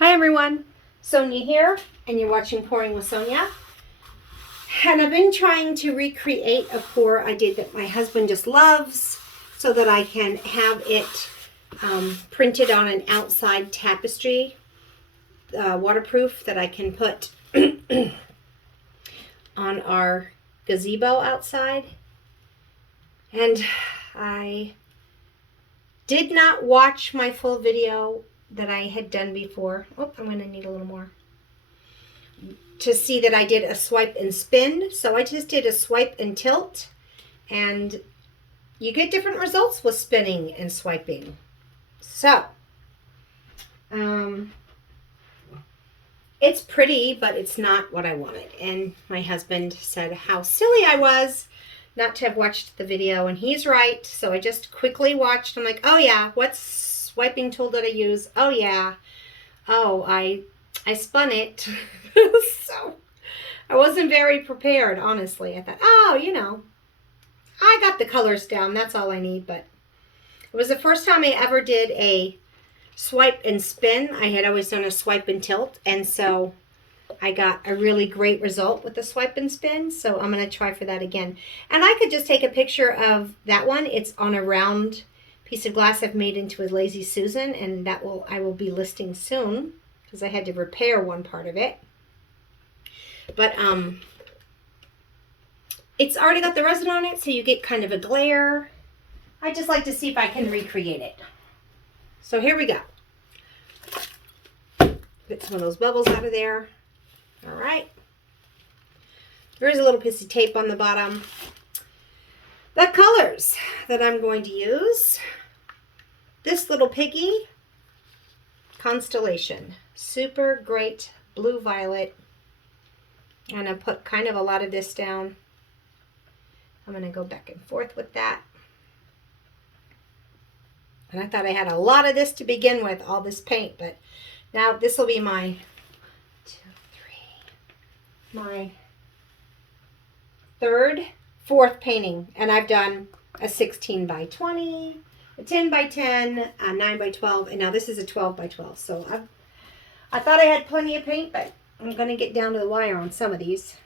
Hi everyone, Sonia here, and you're watching Pouring with Sonia. And I've been trying to recreate a pour I did that my husband just loves so that I can have it printed on an outside tapestry, waterproof, that I can put on our gazebo outside. And I did not watch my full video that I had done before. Oh, I'm going to need a little more to see that I did a swipe and spin. So I just did a swipe and tilt, and you get different results with spinning and swiping. So it's pretty, but it's not what I wanted. And my husband said how silly I was not to have watched the video, and he's right. So I just quickly watched. I'm like, oh yeah, what swiping tool did I use? Oh yeah. Oh, I spun it. So I wasn't very prepared, honestly. I thought, oh, I got the colors down. That's all I need. But it was the first time I ever did a swipe and spin. I had always done a swipe and tilt, and so I got a really great result with the swipe and spin. So I'm going to try for that again. And I could just take a picture of that one. It's on a round piece of glass I've made into a Lazy Susan, and I will be listing soon because I had to repair one part of it. But it's already got the resin on it, so you get kind of a glare. I just like to see if I can recreate it. So here we go. Get some of those bubbles out of there. All right. There's a little piece of tape on the bottom. The colors that I'm going to use. This little piggy, Constellation. Super great blue violet. And I put kind of a lot of this down. I'm going to go back and forth with that. And I thought I had a lot of this to begin with, all this paint, but now this will be my fourth painting. And I've done a 16 by 20, a 10 by 10, a 9 by 12, and now this is a 12 by 12. So I thought I had plenty of paint, but I'm going to get down to the wire on some of these.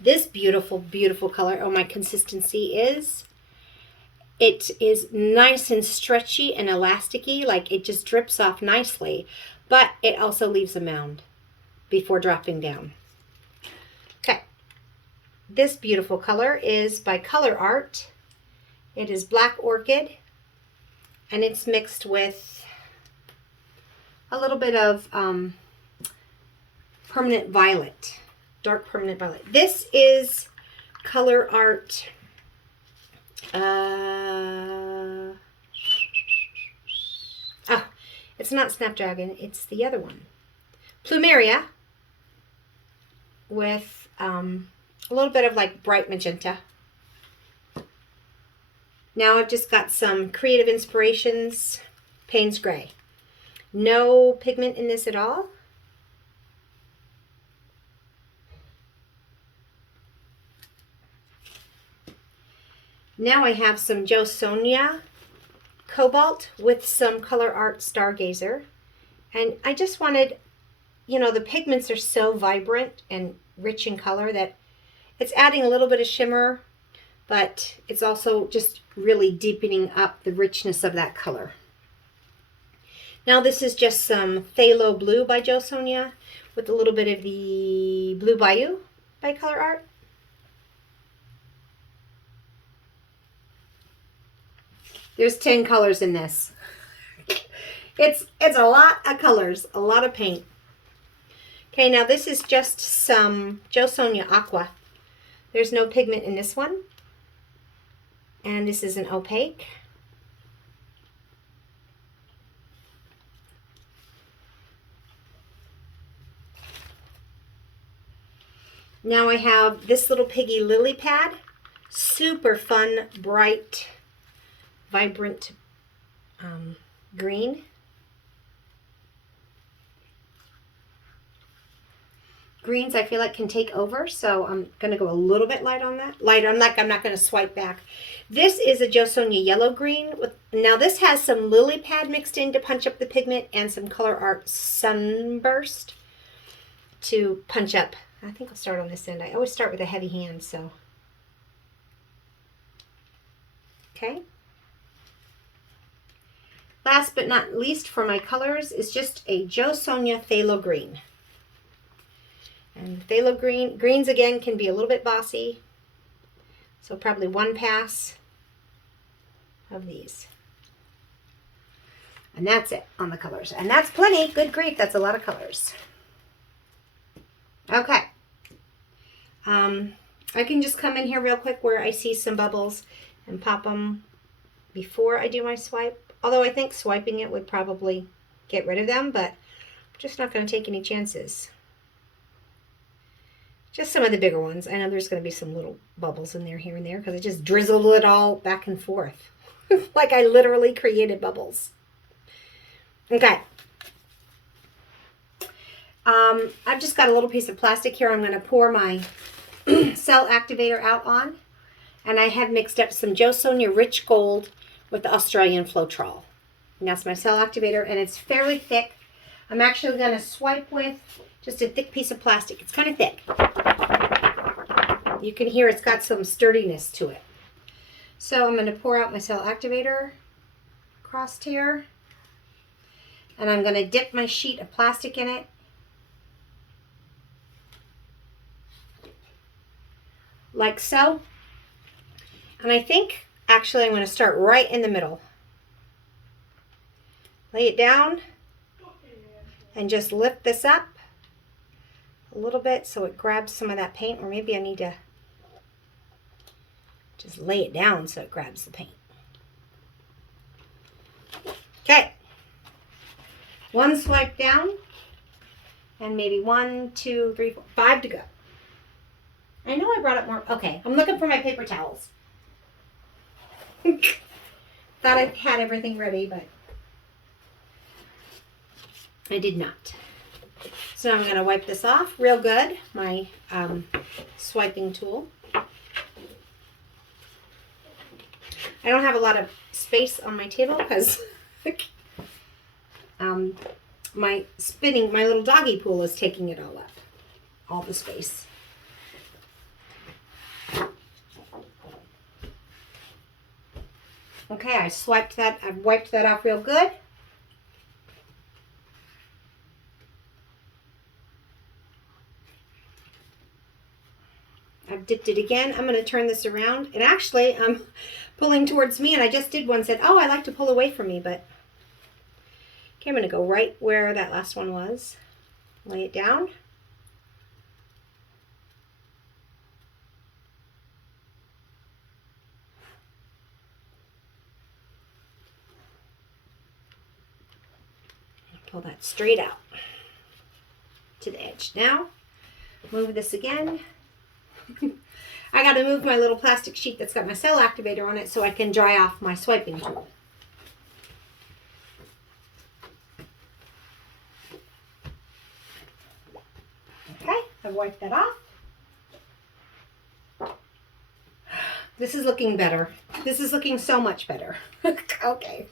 This beautiful, beautiful color. Oh, my consistency is. It is nice and stretchy and elasticy. Like it just drips off nicely. But it also leaves a mound before dropping down. Okay. This beautiful color is by Color Art. It is Black Orchid. And it's mixed with a little bit of Permanent Violet, dark Permanent Violet. This is Color Art. It's not Snapdragon. It's the other one. Plumeria with a little bit of like bright magenta. Now I've just got some Creative Inspirations Payne's Gray. No pigment in this at all. Now I have some JoSonja Cobalt with some Color Art Stargazer. And I just wanted, the pigments are so vibrant and rich in color that it's adding a little bit of shimmer, but it's also just really deepening up the richness of that color. Now this is just some Phthalo Blue by JoSonja with a little bit of the Blue Bayou by Color Art. There's 10 colors in this. It's a lot of colors, a lot of paint. Okay, now this is just some JoSonja Aqua. There's no pigment in this one. And this is an opaque. Now I have this little piggy Lily Pad. Super fun, bright, vibrant green. greens I feel like can take over, so I'm going to go a little bit light on that. Light, I'm not going to swipe back. This is a JoSonja yellow green. Now this has some lily pad mixed in to punch up the pigment and some Color Art Sunburst to punch up. I think I'll start on this end. I always start with a heavy hand, so. Okay. Last but not least for my colors is just a JoSonja phthalo green. And phthalo greens again can be a little bit bossy. So probably one pass of these. And that's it on the colors. And that's plenty. Good grief, that's a lot of colors. Okay. I can just come in here real quick where I see some bubbles and pop them before I do my swipe. Although I think swiping it would probably get rid of them, but I'm just not going to take any chances. Just some of the bigger ones. I know there's going to be some little bubbles in there here and there because I just drizzled it all back and forth. Like I literally created bubbles. Okay. I've just got a little piece of plastic here I'm going to pour my cell activator out on. And I have mixed up some JoSonja Rich Gold with the Australian Floetrol. And that's my cell activator, and it's fairly thick. I'm actually going to swipe with just a thick piece of plastic. It's kind of thick. You can hear it's got some sturdiness to it. So I'm going to pour out my cell activator across here. And I'm going to dip my sheet of plastic in it. Like so. And I think actually I'm going to start right in the middle. Lay it down and just lift this up a little bit so it grabs some of that paint, or maybe I need to just lay it down so it grabs the paint. Okay. One swipe down and maybe 1, 2, 3, 4, 5 to go. I know I brought up more. Okay, I'm looking for my paper towels. Thought I had everything ready, but I did not. So I'm going to wipe this off real good, my swiping tool. I don't have a lot of space on my table because my little doggy pool is taking it all up, all the space. Okay, I've wiped that off real good. I've dipped it again. I'm going to turn this around. And actually, I'm pulling towards me, and I just did one, said, oh, I like to pull away from me, but okay, I'm going to go right where that last one was. Lay it down. Pull that straight out to the edge. Now, move this again. I got to move my little plastic sheet that's got my cell activator on it so I can dry off my swiping tool. Okay, I've wiped that off. This is looking better. This is looking so much better. Okay.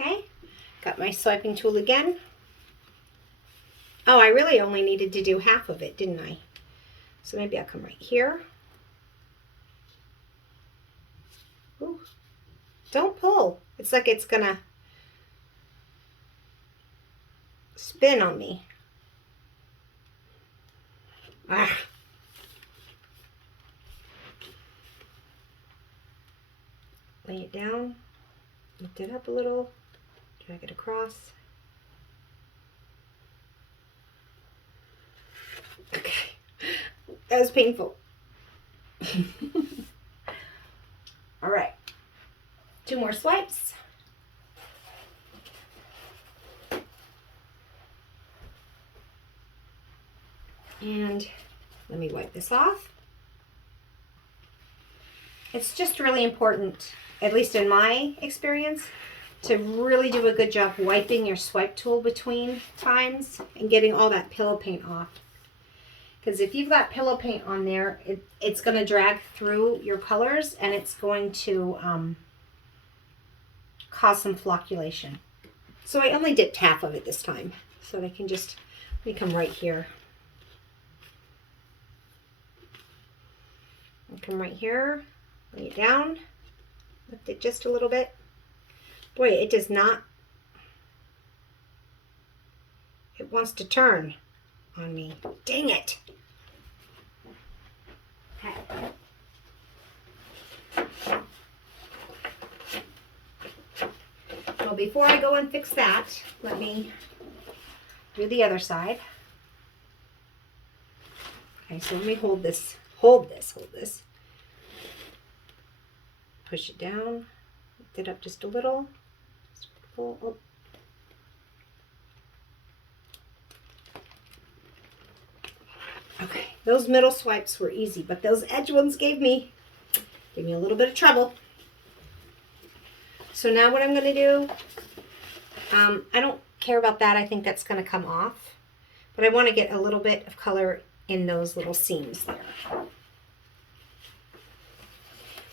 Okay, got my swiping tool again. Oh, I really only needed to do half of it, didn't I? So maybe I'll come right here. Ooh. Don't pull. It's like it's gonna spin on me. Ah. Lay it down. Lift it up a little. Drag it across. Okay. That was painful. All right. 2 more swipes. And let me wipe this off. It's just really important, at least in my experience, to really do a good job wiping your swipe tool between times and getting all that pillow paint off. Because if you've got pillow paint on there, it's going to drag through your colors and it's going to cause some flocculation. So I only dipped half of it this time. So I can just, let me come right here. I'll come right here, lay it down, lift it just a little bit. Boy, it does not, it wants to turn on me. Dang it. Okay. Well, before I go and fix that, let me do the other side. Okay, so let me hold this. Hold this. Push it down, lift it up just a little. Just pull up. Okay, those middle swipes were easy, but those edge ones gave me a little bit of trouble. So now what I'm going to do, I don't care about that. I think that's going to come off, but I want to get a little bit of color in those little seams there.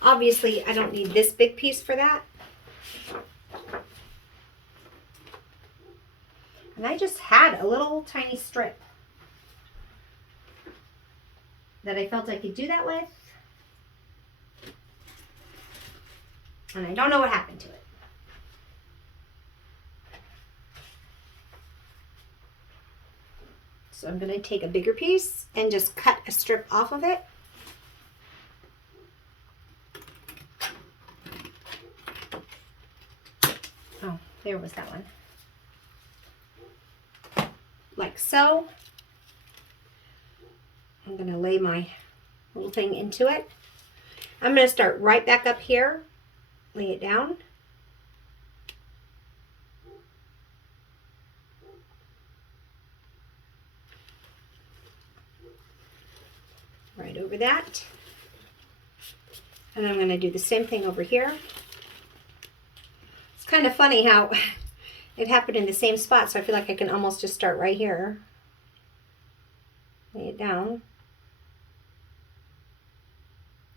Obviously, I don't need this big piece for that. And I just had a little tiny strip that I felt I could do that with. And I don't know what happened to it. So I'm going to take a bigger piece and just cut a strip off of it. Oh, there was that one. Like so. I'm going to lay my little thing into it. I'm going to start right back up here. Lay it down. Right over that. And I'm going to do the same thing over here. It's kind of funny how it happened in the same spot, so I feel like I can almost just start right here. Lay it down.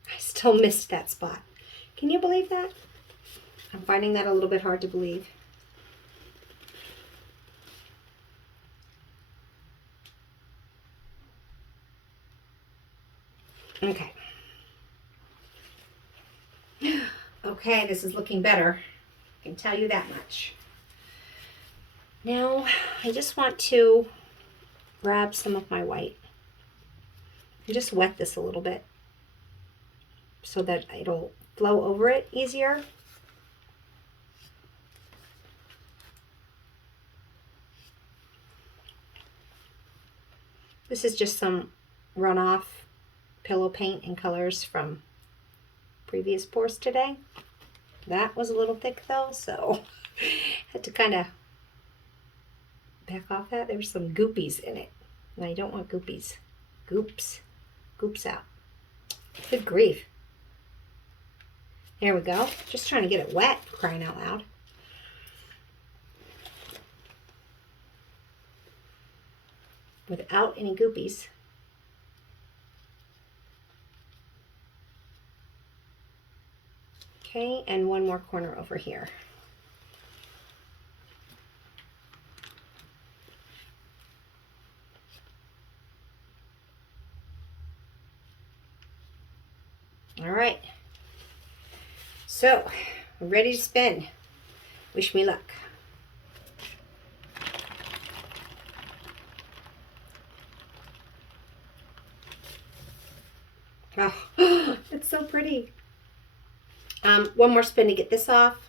I still missed that spot. Can you believe that? I'm finding that a little bit hard to believe. Okay. Okay, this is looking better. I can tell you that much. Now, I just want to grab some of my white and just wet this a little bit so that it'll flow over it easier. This is just some runoff pillow paint and colors from previous pours today. That was a little thick though, so had to kind of back off that. There were some goopies in it, and I don't want goopies. Goops out. Good grief. There we go. Just trying to get it wet, crying out loud. Without any goopies. Okay, and one more corner over here. All right. So, we're ready to spin. Wish me luck. Oh, it's so pretty. One more spin to get this off.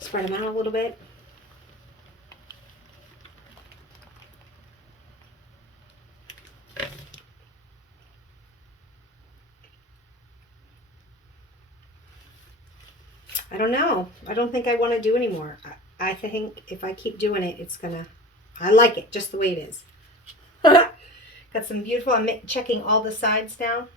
Spread them out a little bit. I don't know. I don't think I want to do anymore. I think if I keep doing it, it's gonna, I like it just the way it is. Got some beautiful, I'm checking all the sides now.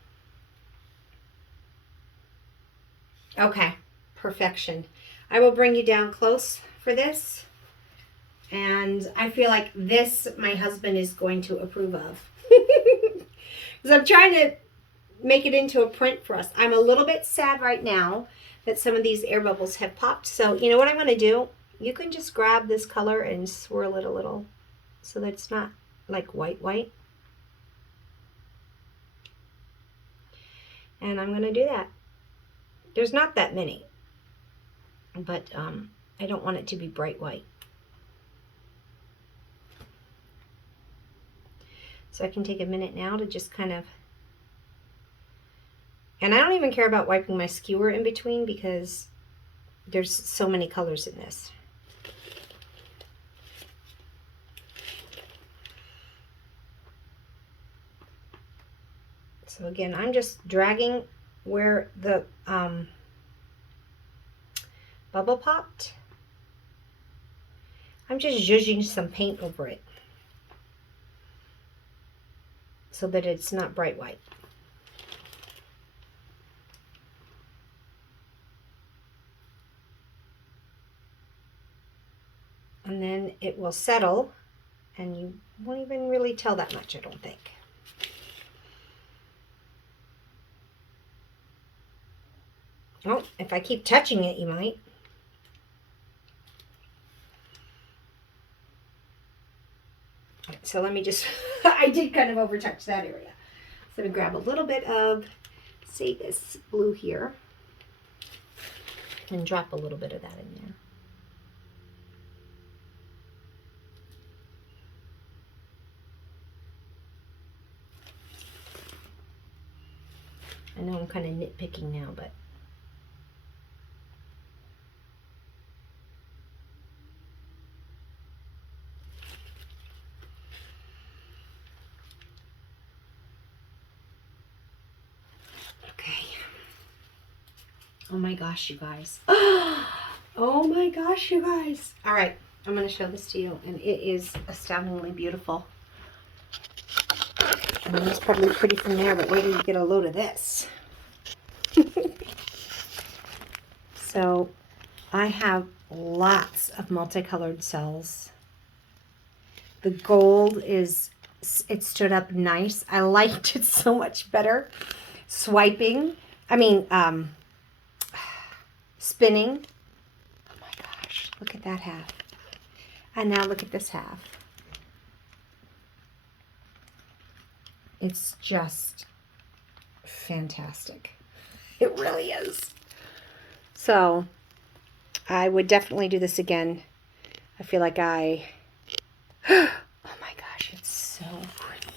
Okay, perfection. I will bring you down close for this. And I feel like this my husband is going to approve of. Because I'm trying to make it into a print for us. I'm a little bit sad right now that some of these air bubbles have popped. So you know what I'm going to do? You can just grab this color and swirl it a little so that it's not like white. And I'm going to do that. There's not that many, but I don't want it to be bright white. So I can take a minute now to just kind of, and I don't even care about wiping my skewer in between because there's so many colors in this. So again, I'm just dragging where the bubble popped. I'm just zhuzhing some paint over it so that it's not bright white. And then it will settle and you won't even really tell that much, I don't think. Oh, if I keep touching it, you might. So let me just, I did kind of overtouch that area. So I'm going to grab a little bit of, say, this blue here, and drop a little bit of that in there. I know I'm kind of nitpicking now, but okay. Oh my gosh, you guys. Oh my gosh, you guys. All right, I'm going to show this to you, and it is astoundingly beautiful. I mean, it's probably pretty from there, but wait till you get a load of this. So I have lots of multicolored cells. The gold it stood up nice. I liked it so much better. Swiping, spinning. Oh my gosh, look at that half. And now look at this half. It's just fantastic. It really is. So I would definitely do this again. I feel like oh my gosh, it's so pretty.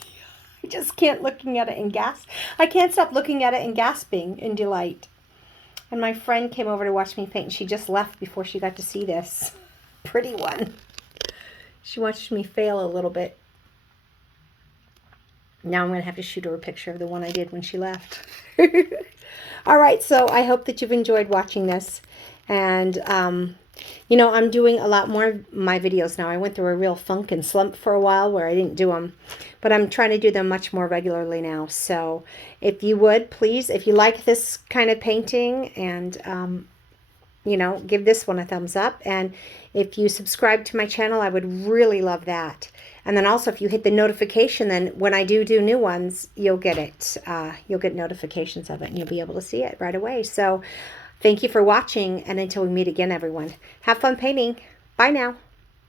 I just can't looking at it and gasp. I can't stop looking at it and gasping in delight. And my friend came over to watch me paint, and she just left before she got to see this pretty one. She watched me fail a little bit. Now I'm going to have to shoot her a picture of the one I did when she left. All right, so I hope that you've enjoyed watching this. And, you know, I'm doing a lot more of my videos now. I went through a real funk and slump for a while where I didn't do them. But I'm trying to do them much more regularly now. So if you would, please, if you like this kind of painting, and, you know, give this one a thumbs up. And if you subscribe to my channel, I would really love that. And then also, if you hit the notification, then when I do new ones, you'll get it. You'll get notifications of it, and you'll be able to see it right away. So thank you for watching, and until we meet again, everyone, have fun painting. Bye now.